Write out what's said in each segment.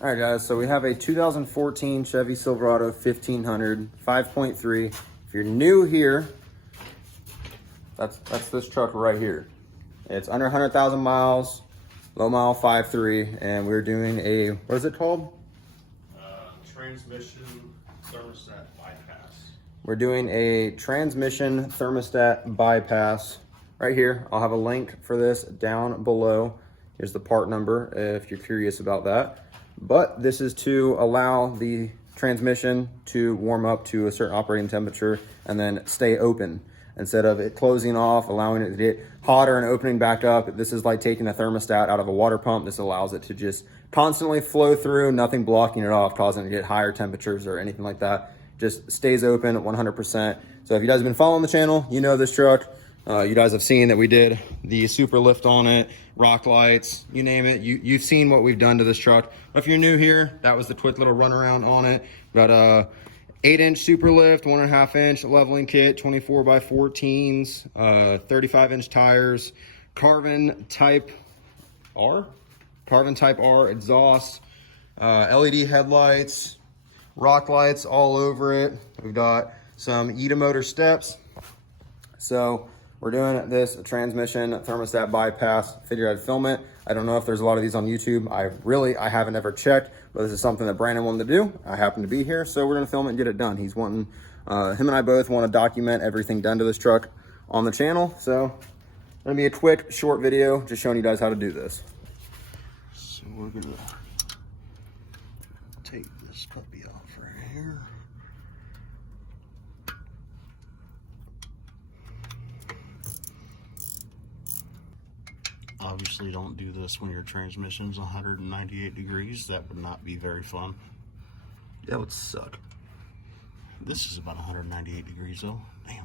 All right, guys, so we have a 2014 Chevy Silverado 1500 5.3. If you're new here, that's this truck right here. It's under 100,000 miles, low mile 5.3, and we're doing a, what is it called? Transmission thermostat bypass. We're doing a transmission thermostat bypass right here. I'll have a link for this down below. Here's the part number if you're curious about that. But this is to allow the transmission to warm up to a certain operating temperature and then stay open. Instead of it closing off, allowing it to get hotter and opening back up. This is like taking a thermostat out of a water pump. This allows it to just constantly flow through, nothing blocking it off, causing it to get higher temperatures or anything like that. Just stays open at 100%. So if you guys have been following the channel, you know this truck. You guys have seen that we did the super lift on it, rock lights, you name it. You've seen what we've done to this truck. But if you're new here, that was the quick little runaround on it. Got a 8-inch super lift, 1.5-inch leveling kit, 24x14s, 35-inch tires, carbon type R exhaust, LED headlights, rock lights all over it. We've got some ETA motor steps. So we're doing this transmission thermostat bypass. Figured I'd film it. I don't know if there's a lot of these on YouTube. I haven't ever checked, but this is something that Brandon wanted to do. I happen to be here, so we're gonna film it and get it done. He's wanting, him and I both want to document everything done to this truck on the channel. So it's gonna be a quick, short video just showing you guys how to do this. So we're gonna take this puppy off right here. Obviously don't do this when your transmission's 198 degrees. That would not be very fun. That would suck. This is about 198 degrees though. Damn.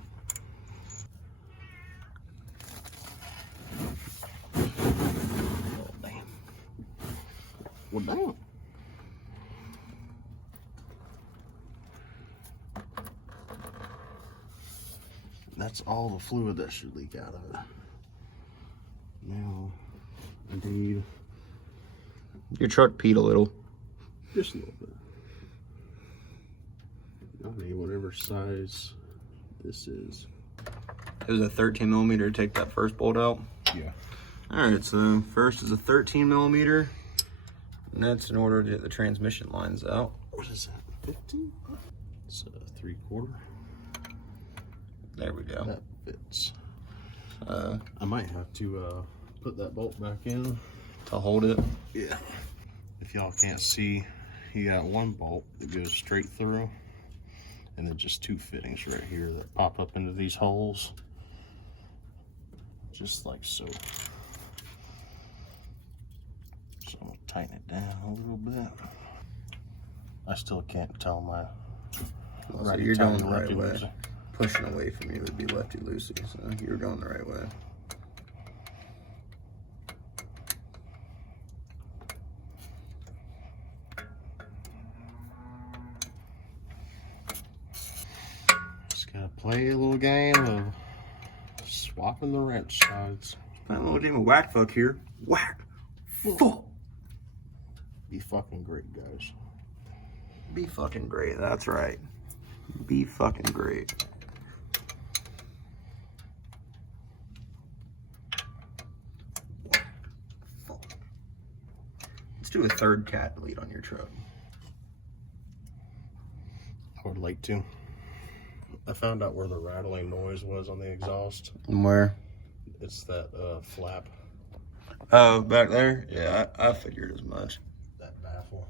Oh, damn. Well, damn. That's all the fluid that should leak out of it. Now, indeed, Your truck peed a little. just a little bit. I need whatever size this is. It was a 13 millimeter to take that first bolt out. Yeah. All right, so first is a 13 millimeter, and that's in order to get the transmission lines out. What is that? 15? It's a 3/4. There we go. That fits. I might have to put that bolt back in To hold it. Yeah. If y'all can't see, you got one bolt that goes straight through, and then just two fittings right here that pop up into these holes, just like so. So I'm gonna tighten it down a little bit. I still can't tell my So you're going the right way. Pushing away from you would be lefty loosey, so you're going the right way. Just gotta play a little game of swapping the wrench sides. Playing a little game of whack fuck here. Whack fuck. Be fucking great, guys. Be fucking great. That's right. Be fucking great. Let's do a third cat delete on your truck. I would like to. I found out where the rattling noise was on the exhaust. And where? It's that flap. Oh, back there? Yeah, I figured as much. That baffle.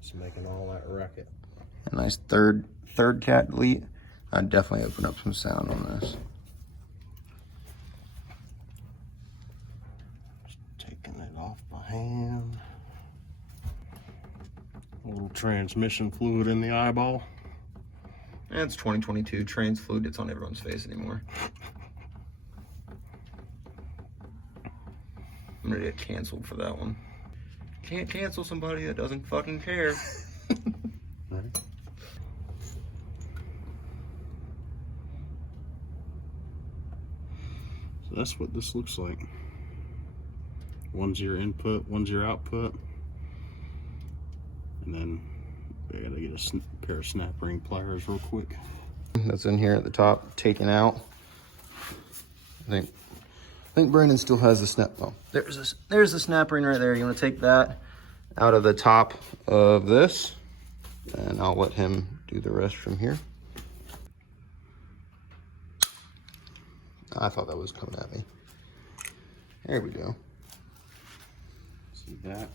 It's making all that racket. A nice third cat delete. I'd definitely open up some sound on this. Just taking it off by hand. A little transmission fluid in the eyeball. And it's 2022. Trans fluid gets on everyone's face anymore. I'm gonna get canceled for that one. Can't cancel somebody that doesn't fucking care. Ready? So that's what this looks like. One's your input, one's your output. pair of snap ring pliers real quick. That's in here at the top, taken out. I think Brandon still has the snap. Oh, there's the snap ring right there. You want to take that out of the top of this, and I'll let him do the rest from here. I thought that was coming at me. There we go. See that?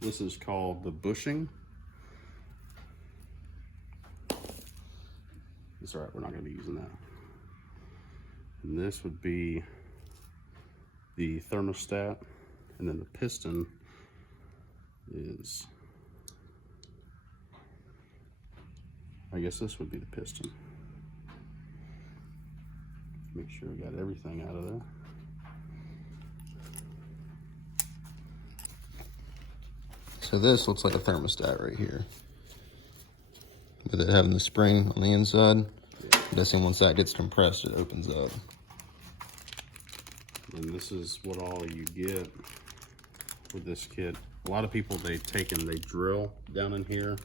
This is called the bushing. It's all right, we're not going to be using that. And this would be the thermostat, and then the piston is, I guess this would be the piston. Make sure we got everything out of there. So this looks like a thermostat right here, with it having the spring on the inside. Yeah. I'm guessing once that gets compressed, it opens up. And this is what all you get with this kit. A lot of people, they take and they drill down in here,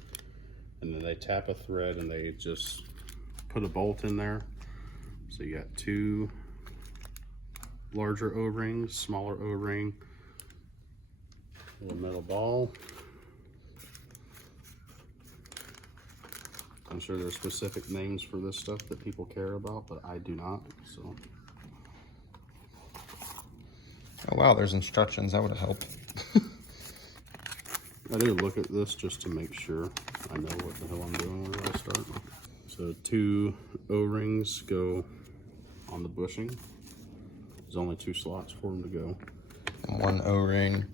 and then they tap a thread and they just put a bolt in there. So you got two larger O-rings, smaller O-ring, little metal ball. I'm sure there's specific names for this stuff that people care about, but I do not, so. Oh wow, there's instructions. That would have helped. I do look at this just to make sure I know what the hell I'm doing when I start. So two O-rings go on the bushing. There's only 2 slots for them to go. And one O-ring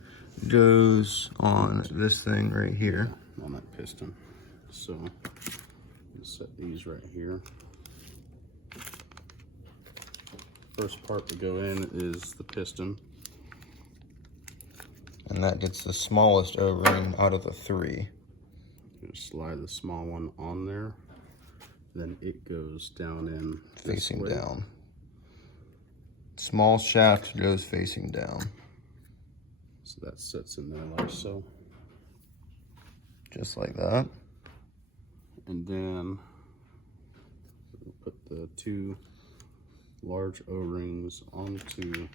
goes on this thing right here. On that piston. So set these right here. First part to go in is the piston. And that gets the smallest O-ring out of the 3. Just slide the small one on there. Then it goes down in Facing down. Small shaft goes facing down. So that sits in there like so. Just like that. And then we'll put the 2 large O-rings onto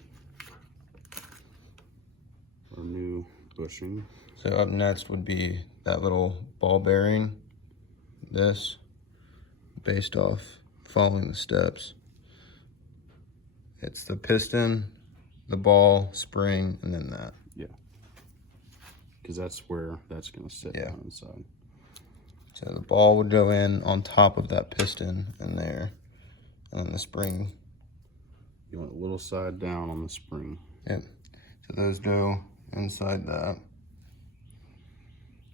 our new bushing. So up next would be that little ball bearing. This, based off following the steps. It's the piston, the ball, spring, and then that. Yeah. Because that's where that's going to sit on inside. So the ball would go in on top of that piston in there. And then the spring. You want a little side down on the spring. Yep. So those go inside that.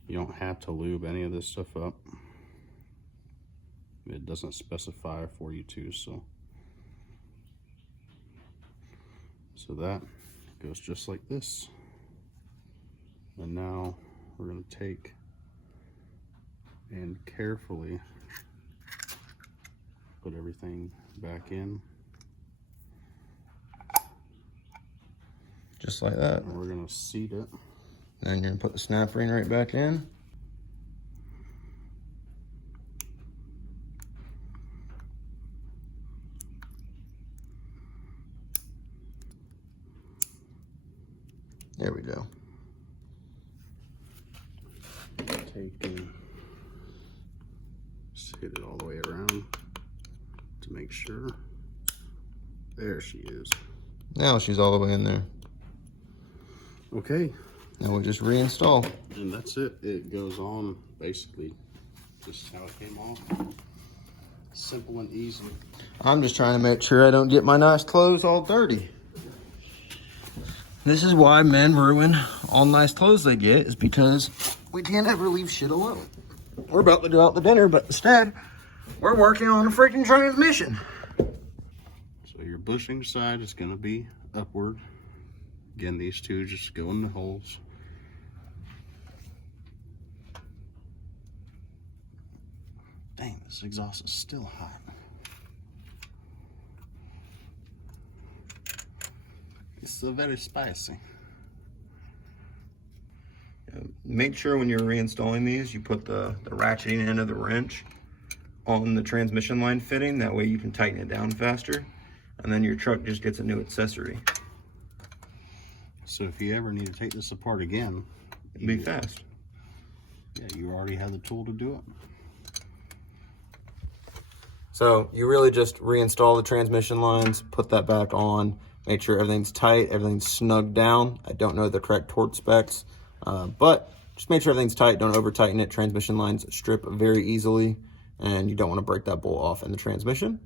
You don't have to lube any of this stuff up. It doesn't specify for you to, so that goes just like this. And now we're going to take and carefully put everything back in. Just like that. And we're going to seat it. Then you're gonna put the snap ring right back in. There we go. Take and just hit it all the way around to make sure. There she is. Now she's all the way in there. Okay. Now we'll just reinstall. And that's it. It goes on basically just how it came off. Simple and easy. I'm just trying to make sure I don't get my nice clothes all dirty. This is why men ruin all nice clothes they get, is because we can't ever leave shit alone. We're about to go out to dinner, but instead, we're working on a freaking transmission. So your bushing side is going to be upward. Again, these 2 just go in the holes. Dang, this exhaust is still hot. It's very spicy. make sure when you're reinstalling these, you put the ratcheting end of the wrench on the transmission line fitting. That way you can tighten it down faster, and then your truck just gets a new accessory. So if you ever need to take this apart again, It'll be fast. Yeah, you already have the tool to do it. So you really just reinstall the transmission lines, put that back on, make sure everything's tight, everything's snugged down. I don't know the correct torque specs, but just make sure everything's tight. Don't over tighten it. Transmission lines strip very easily, and you don't want to break that bolt off in the transmission.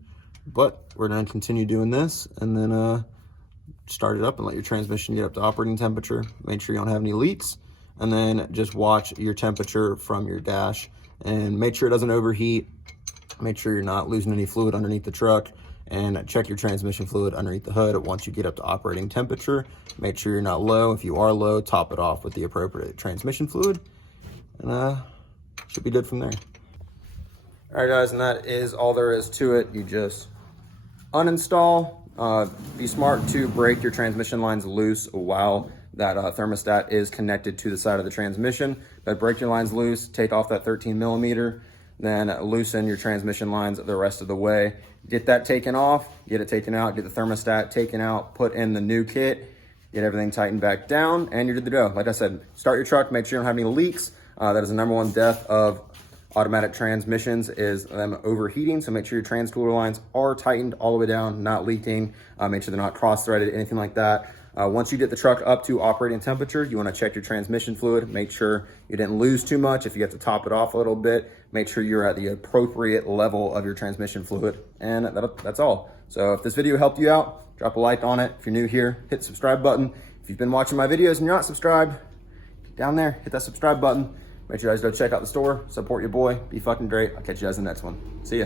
But we're going to continue doing this, and then start it up and let your transmission get up to operating temperature. Make sure you don't have any leaks, and then just watch your temperature from your dash and make sure it doesn't overheat. Make sure you're not losing any fluid underneath the truck, and check your transmission fluid underneath the hood once you get up to operating temperature. Make sure you're not low. If you are low, top it off with the appropriate transmission fluid, and should be good from there. All right, guys, and that is all there is to it. You just uninstall. Be smart to break your transmission lines loose while that thermostat is connected to the side of the transmission. But break your lines loose, take off that 13 millimeter, then loosen your transmission lines the rest of the way. Get that taken off, get it taken out, get the thermostat taken out, put in the new kit, get everything tightened back down, and you're good to go. Like I said, start your truck, make sure you don't have any leaks. That is the #1 death of automatic transmissions, is them overheating. So make sure your trans cooler lines are tightened all the way down, not leaking. Make sure they're not cross-threaded, anything like that. Once you get the truck up to operating temperature, you want to check your transmission fluid. Make sure you didn't lose too much. If you have to top it off a little bit, make sure you're at the appropriate level of your transmission fluid. And that's all. So if this video helped you out, drop a like on it. If you're new here, hit the subscribe button. If you've been watching my videos and you're not subscribed, down there, hit that subscribe button. Make sure you guys go check out the store, support your boy, be fucking great. I'll catch you guys in the next one. See ya.